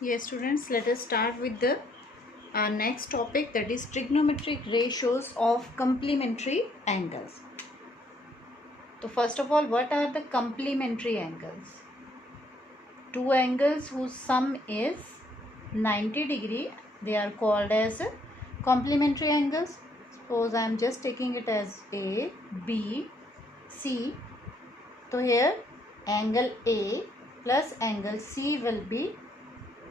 Yes, students, let us start with the next topic, that is trigonometric ratios of complementary angles. So first of all, what are the complementary angles? Two angles whose sum is 90 degree, they are called as complementary angles. Suppose I am just taking it as A, B, C. So here angle A plus angle C will be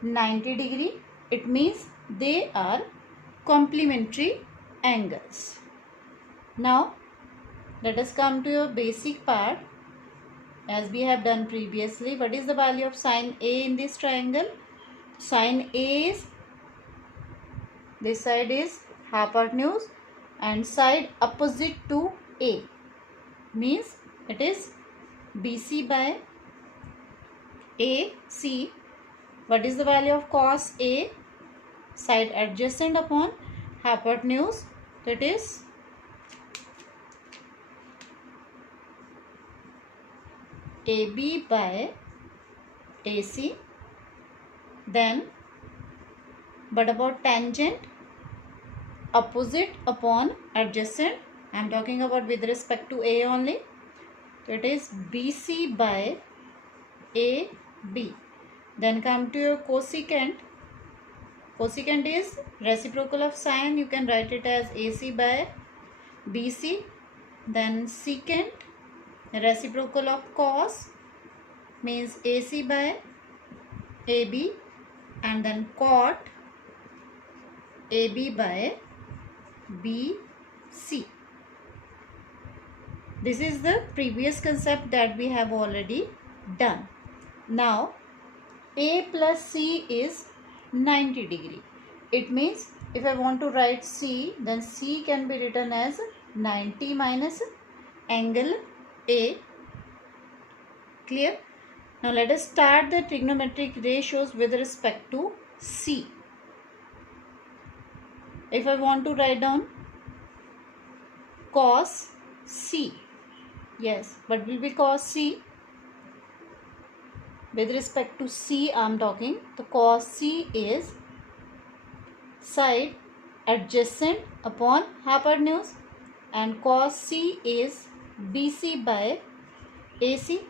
90 degree. It means they are complementary angles. Now let us come to your basic part. As we have done previously, what is the value of sine A in this triangle? Sine A is, this side is hypotenuse and side opposite to A, means it is BC by AC. What is the value of cos A? Side adjacent upon hypotenuse, that is AB by AC. Then but about tangent, opposite upon adjacent, I am talking about with respect to A only, it is BC by AB. Then come to your cosecant. Cosecant is reciprocal of sine, you can write it as AC by BC. Then secant, reciprocal of cos, means AC by AB. And then cot, AB by BC. This is the previous concept that we have already done. Now A plus C is 90 degree. It means if I want to write C, then C can be written as 90 minus angle A. Clear? Now let us start the trigonometric ratios with respect to C. If I want to write down cos C, yes, what will be cos C? With respect to C I am talking, the cos C is side adjacent upon hypotenuse and cos C is BC by AC.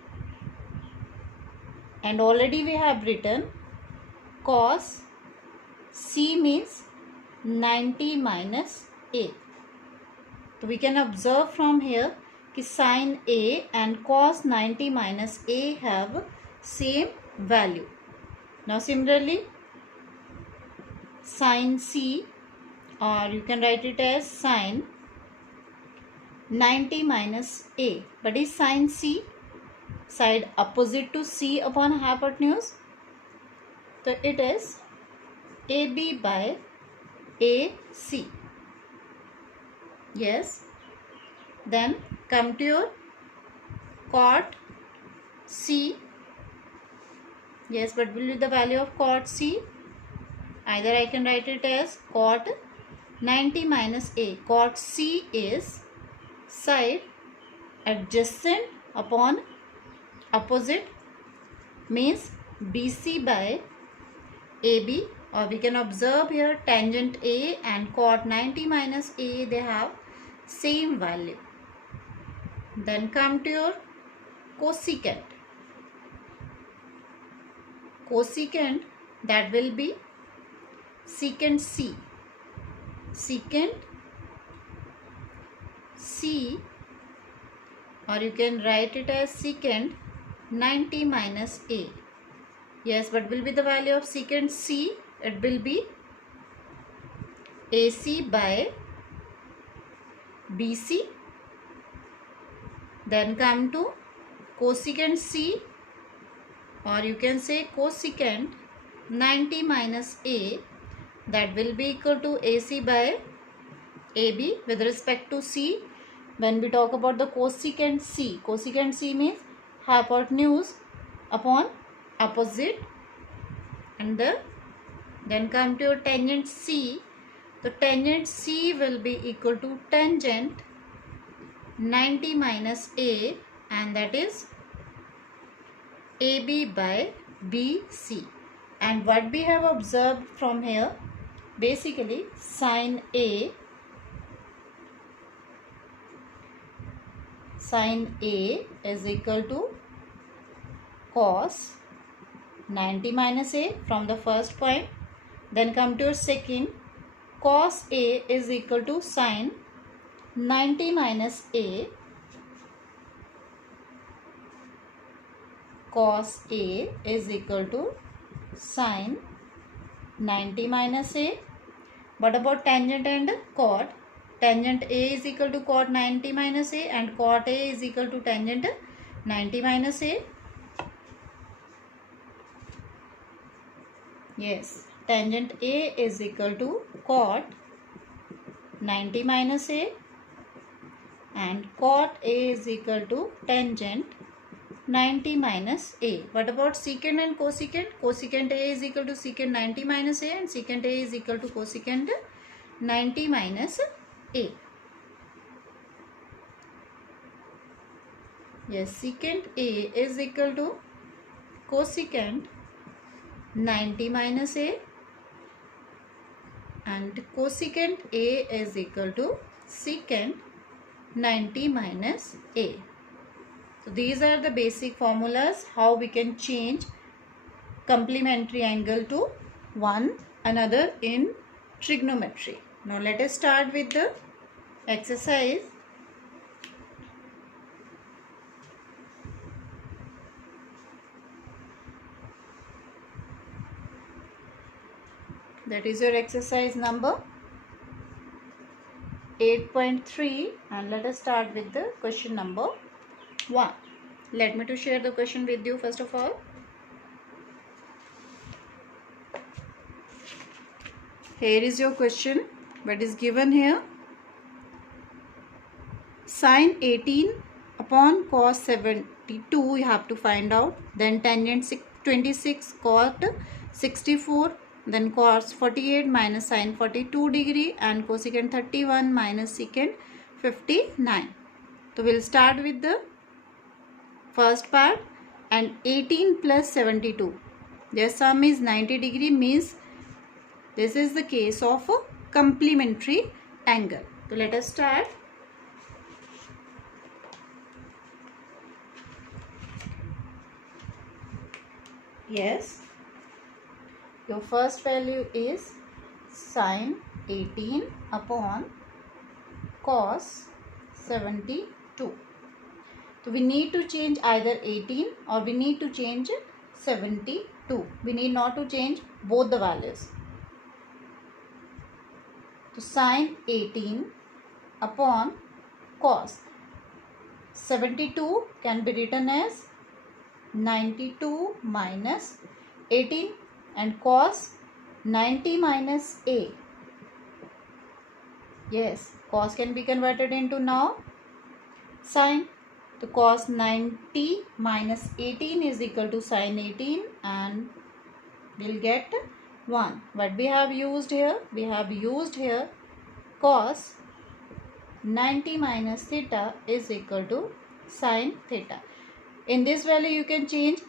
And already we have written cos C means 90 minus A. So we can observe from here कि sin A and cos 90 minus A have same value. Now similarly sin C, or you can write it as sin 90 minus A. But is sin C? Side opposite to C upon hypotenuse. So it is AB by AC. Yes. Then come to your cot C. Yes, what will be the value of cot C? Either I can write it as cot 90 minus A. Cot C is side adjacent upon opposite, means BC by AB. Or we can observe here tangent A and cot 90 minus A, they have same value. Then come to your cosecant. Cosecant, that will be secant C. Secant C, or you can write it as secant 90 minus A. Yes, what will be the value of secant C? It will be AC by BC. Then come to cosecant C, or you can say cosecant 90 minus A, that will be equal to AC by AB with respect to C. When we talk about the cosecant C means hypotenuse upon opposite, and then come to your tangent C. The tangent C will be equal to tangent 90 minus A, and that is AB by BC. And what we have observed from here, basically sine A is equal to cos 90 minus A from the first point. Then come to your second, cos A is equal to sine 90 minus A. Cos A is equal to sine 90 minus A. What about tangent and cot? Tangent A is equal to cot 90 minus A and cot A is equal to tangent 90 minus A. Yes, tangent A is equal to cot 90 minus A and cot A is equal to tangent 90 minus A. What about secant and cosecant? Cosecant A is equal to secant 90 minus A and secant A is equal to cosecant 90 minus A. Yes, secant A is equal to cosecant 90 minus A and cosecant A is equal to secant 90 minus A. So these are the basic formulas how we can change complementary angle to one another in trigonometry. Now let us start with the exercise. That is your exercise number 8.3 and let us start with the question number 1. Let me to share the question with you first of all. Here is your question. What is given here? Sine 18 upon cos 72 you have to find out. Then tangent 26 cot 64. Then cos 48 minus sine 42 degree and cosecant 31 minus secant 59. So we'll start with the first part and 18 plus 72. Their sum is 90 degree, means this is the case of a complementary angle. So let us start. Yes. Your first value is sine 18 upon cos 72. So we need to change either 18 or we need to change 72. We need not to change both the values. So sine 18 upon cos 72 can be written as 92 minus 18 and cos 90 minus A. Yes, cos can be converted into now sine. So cos 90 minus 18 is equal to sine 18 and we'll get 1. What we have used here? We have used here cos 90 minus theta is equal to sine theta. In this value you can change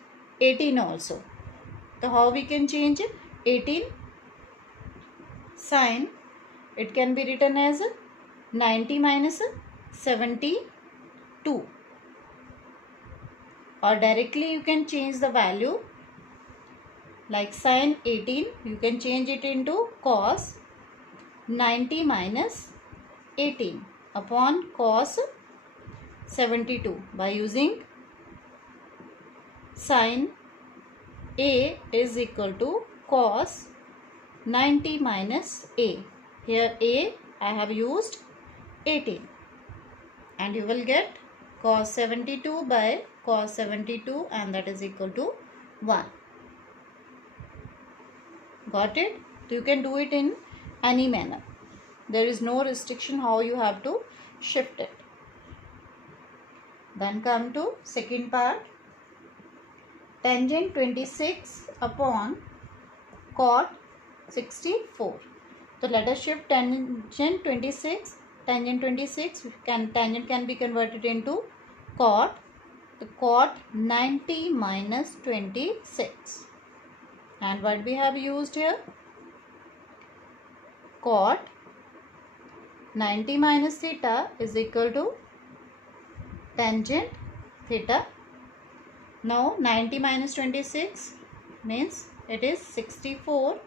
18 also. So how we can change 18? Sine, it can be written as 90 minus 72. Or directly you can change the value like sine 18, you can change it into cos 90 minus 18 upon cos 72 by using sine A is equal to cos 90 minus A. Here A I have used 18 and you will get cos 72 by cos 72 and that is equal to 1. Got it? You can do it in any manner. There is no restriction how you have to shift it. Then come to second part. Tangent 26 upon cot 64. So let us shift tangent 26. Tangent 26 tangent can be converted into cot. The cot 90 minus 26. And what we have used here? Cot 90 minus theta is equal to tangent theta. Now 90 minus 26 means it is 64.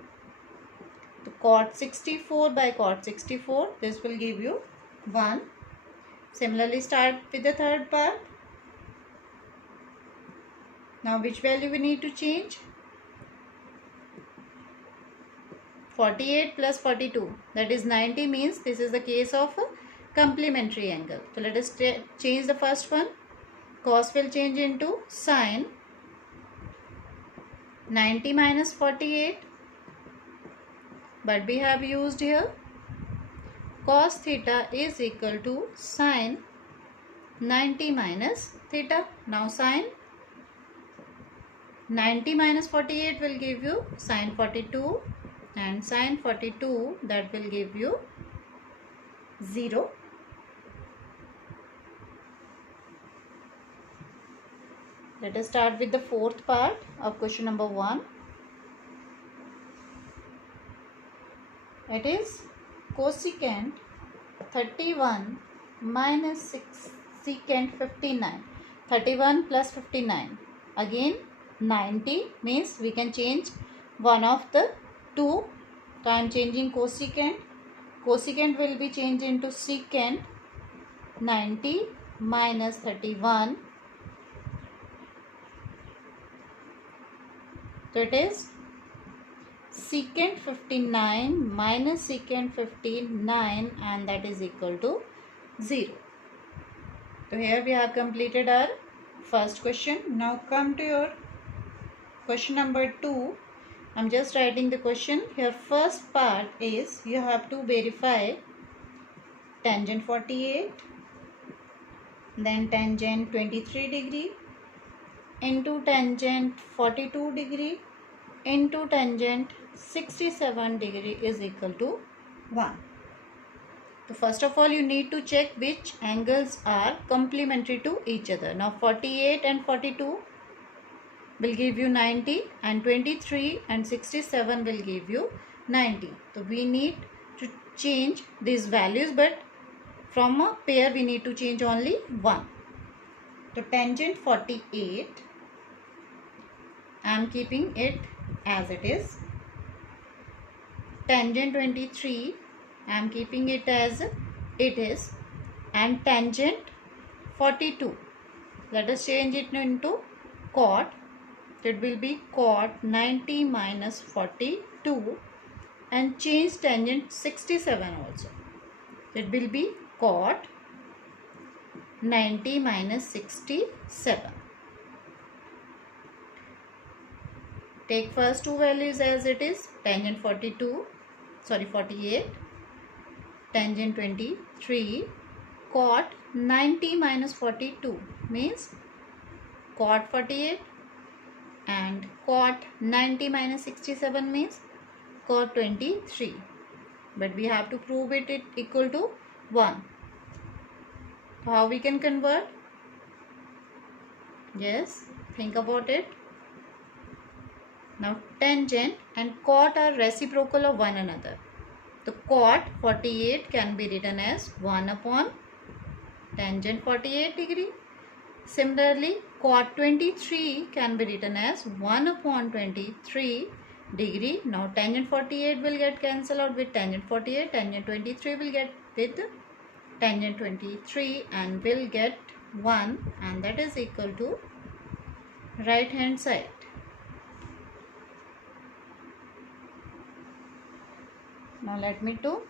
So cot 64 by cot 64, this will give you 1. Similarly, start with the third part. Now which value we need to change? 48 plus 42, that is 90, means this is the case of a complementary angle. So let us change the first one. Cos will change into sin. 90 minus 48, but we have used here cos theta is equal to sin 90 minus theta. Now sin 90 minus 48 will give you sin 42, and sin 42, that will give you 0. Let us start with the fourth part of question number 1. It is cosecant 31 minus secant 59. 31 plus 59. Again 90, means we can change one of the two. So I am changing cosecant. Cosecant will be changed into secant 90 minus 31. So it is secant 59 minus secant 59, and that is equal to 0. So here we have completed our first question. Now come to your question number 2. I'm just writing the question. Here first part is you have to verify tangent 48, then tangent 23 degree into tangent 42 degree into tangent 67 degree is equal to 1. So first of all you need to check which angles are complementary to each other. Now 48 and 42 will give you 90, and 23 and 67 will give you 90. So we need to change these values, but from a pair we need to change only one. So tangent 48, I am keeping it as it is. Tangent 23, I am keeping it as it is. And tangent 42, let us change it into cot. It will be cot 90 minus 42, and change tangent 67 also. It will be cot 90 minus 67. Take first two values as it is. Tangent 48, tangent 23, cot 90 minus 42 means cot 48, and cot 90 minus 67 means cot 23. But we have to prove it equal to 1. How we can convert? Yes, think about it. Now tangent and cot are reciprocal of one another. The cot 48 can be written as 1 upon tangent 48 degree. Similarly, cot 23 can be written as 1 upon 23 degree. Now tangent 48 will get cancelled out with tangent 48. Tangent 23 will get with tangent 23 and will get 1, and that is equal to right hand side. Now let me to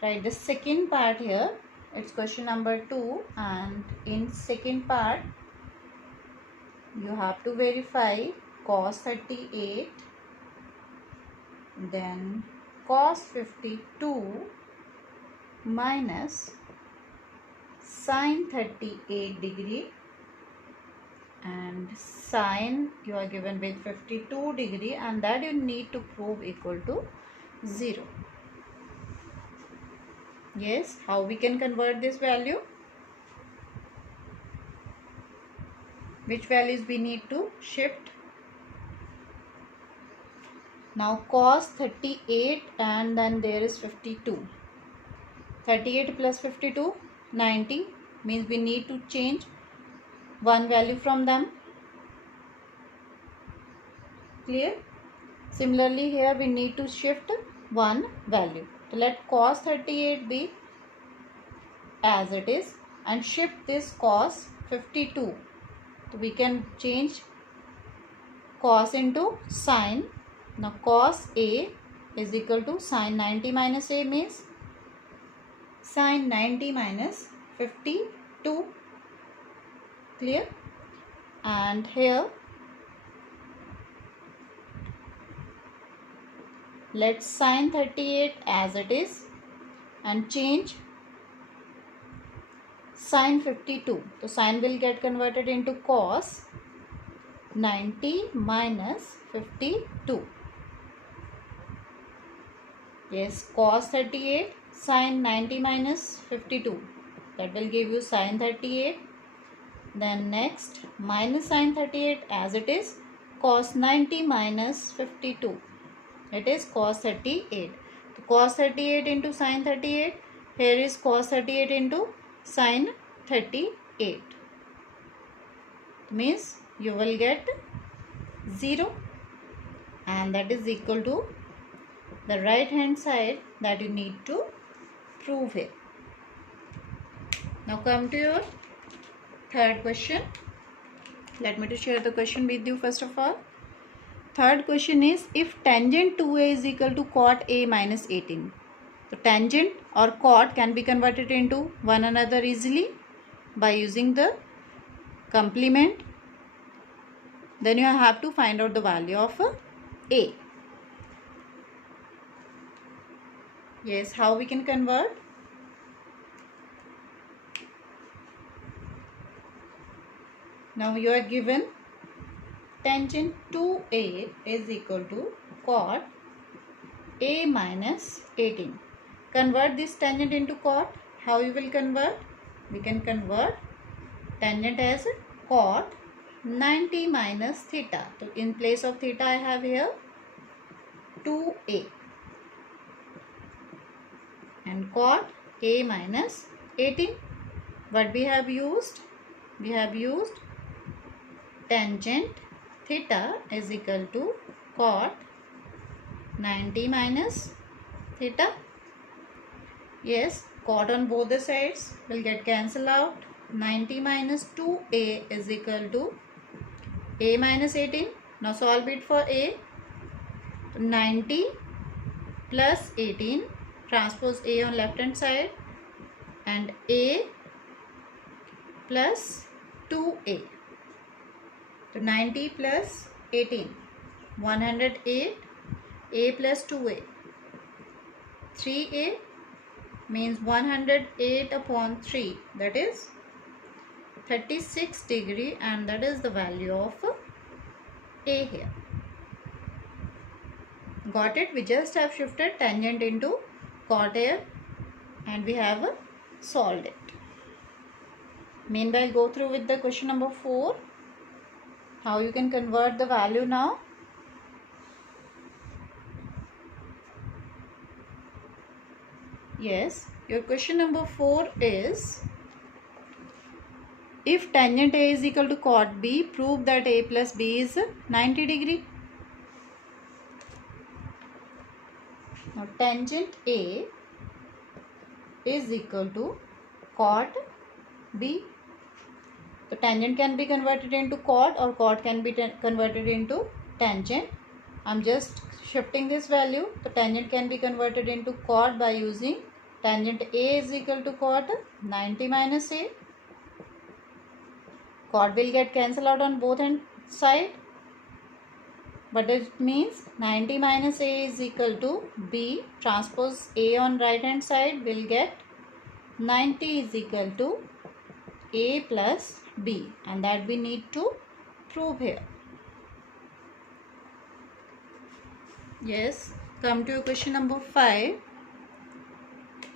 write the second part here. It's question number 2, and in second part you have to verify cos 38, then cos 52 minus sin 38 degree, and sin you are given with 52 degree, and that you need to prove equal to 0. Yes, how we can convert this value? Which values we need to shift? Now cos 38 and then there is 52. 38 plus 52, 90, means we need to change one value from them. Clear? Similarly here we need to shift one value. So let cos 38 be as it is and shift this cos 52. So we can change cos into sine. Now cos A is equal to sine 90 minus A means sine 90 minus 52. Clear? And here let's sine 38 as it is and change sine 52. So sine will get converted into cos 90 minus 52. Yes, cos 38 sine 90 minus 52. That will give you sine 38. Then next minus sine 38 as it is cos 90 minus 52. It is cos 38. So cos 38 into sine 38. Here is cos 38 into sine 38. Means you will get 0 and that is equal to the right hand side that you need to prove here. Now come to your third question. Let me to share the question with you first of all. Third question is, if tangent 2a is equal to cot a minus 18. So tangent or cot can be converted into one another easily by using the complement. Then you have to find out the value of a. Yes, how we can convert? Now you are given tangent 2a is equal to cot a minus 18. Convert this tangent into cot. How you will convert? We can convert tangent as cot 90 minus theta. So in place of theta I have here 2a and cot a minus 18. What we have used? We have used tangent theta is equal to cot 90 minus theta. Yes, cot on both the sides will get cancelled out. 90 minus 2a is equal to a minus 18. Now solve it for a. 90 plus 18, transpose a on left hand side, and a plus 2a. So 90 plus 18, 108, a plus 2a, 3a means 108 upon 3, that is 36 degree, and that is the value of a here. Got it? We just have shifted tangent into cot here and we have solved it. Meanwhile, go through with the question number 4. How you can convert the value now? Yes, your question number 4 is, if tangent A is equal to cot B, prove that A plus B is 90 degree. Now tangent A is equal to cot B. So tangent can be converted into cot or cot can be converted into tangent. I am just shifting this value. So tangent can be converted into cot by using tangent A is equal to cot 90 minus A. Cot will get cancelled out on both hand side. But it means 90 minus A is equal to B. Transpose A on right hand side will get 90 is equal to A plus B, and that we need to prove here. Yes, come to question number 5.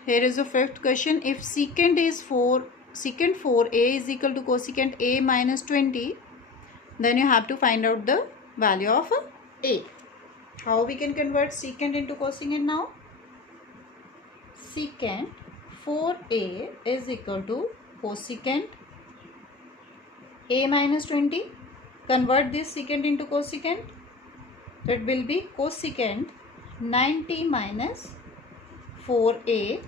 Here is the fifth question. If secant is 4, secant 4a is equal to cosecant a minus 20, then you have to find out the value of a. How we can convert secant into cosecant now? Secant 4a is equal to cosecant a minus 20. Convert this secant into cosecant. So it will be cosecant 90 minus 4a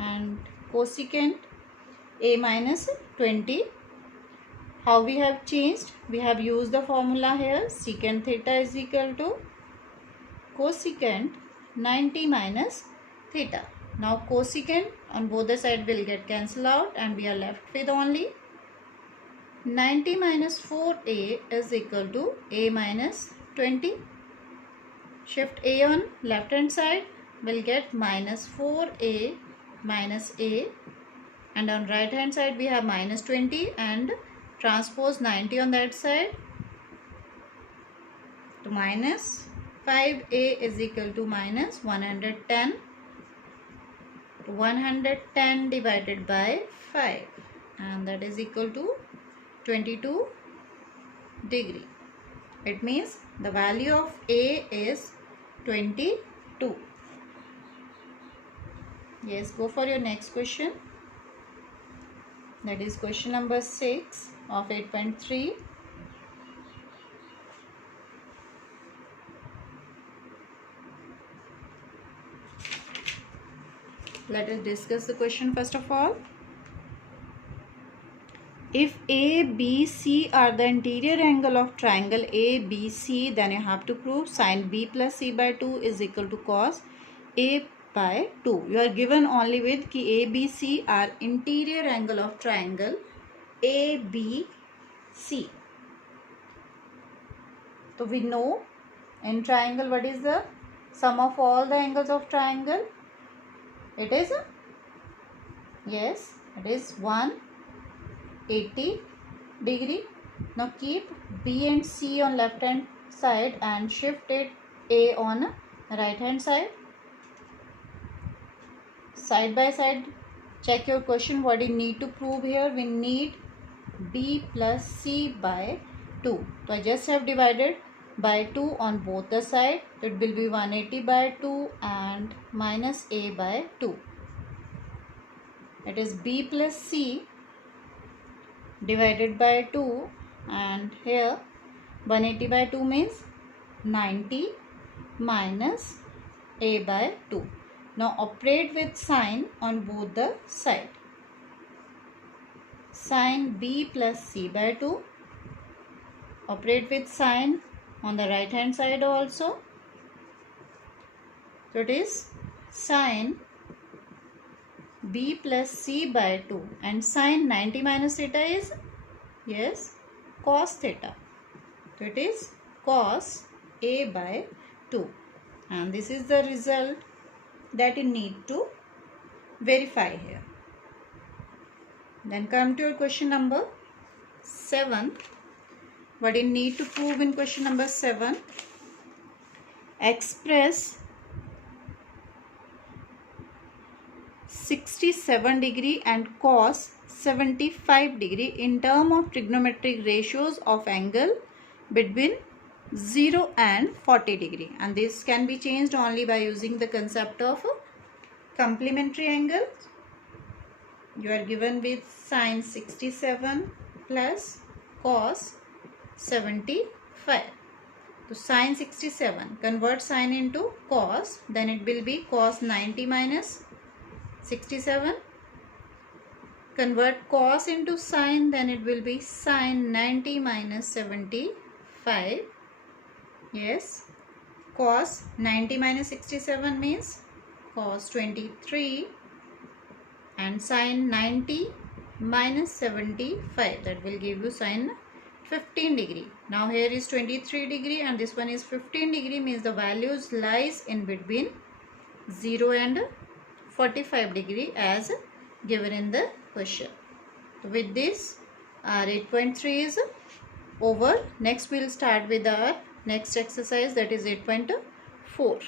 and cosecant a minus 20. How we have changed? We have used the formula here. Secant theta is equal to cosecant 90 minus theta. Now cosecant on both the sides will get cancelled out and we are left with only 90 minus 4a is equal to a minus 20. Shift a on left hand side, will get minus 4a minus a, and on right hand side we have minus 20 and transpose 90 on that side. To minus 5a is equal to minus 110. 110 divided by 5 and that is equal to 22 degree. It means the value of a is 22. Yes, go for your next question. That is question number 6 of 8.3. Let us discuss the question first of all. If A, B, C are the interior angle of triangle A, B, C, then you have to prove sin B plus C by 2 is equal to cos A by 2. You are given only with कि A, B, C are interior angle of triangle A, B, C. So we know in triangle what is the sum of all the angles of triangle? It is, yes, it is 180 degree. Now keep B and C on left hand side and shift it A on right hand side. Side by side, check your question. What do you need to prove here? We need B plus C by 2. So I just have divided by 2 on both the side. It will be 180 by 2 and minus A by 2. It is B plus C divided by 2 and here 180 by 2 means 90 minus A by 2. Now operate with sign on both the sides. Sin B plus C by 2. Operate with sign on the right hand side also. So it is sin B plus C by 2 and sin 90 minus theta is, yes, cos theta. So it is cos A by 2 and this is the result that you need to verify here. Then come to your question number 7. What you need to prove in question number 7? Express 67 degree and cos 75 degree in term of trigonometric ratios of angle between 0 and 40 degree, and this can be changed only by using the concept of complementary angles. You are given with sin 67 plus cos 75. So sin 67, convert sin into cos, then it will be cos 90 minus 67. Convert cos into sin, then it will be sin 90 minus 75. Yes, cos 90 minus 67 means cos 23 and sin 90 minus 75, that will give you sin 15 degree. Now here is 23 degree and this one is 15 degree, means the values lies in between 0 and 45 degree as given in the question. So with this our 8.3 is over. Next we will start with our next exercise, that is 8.4.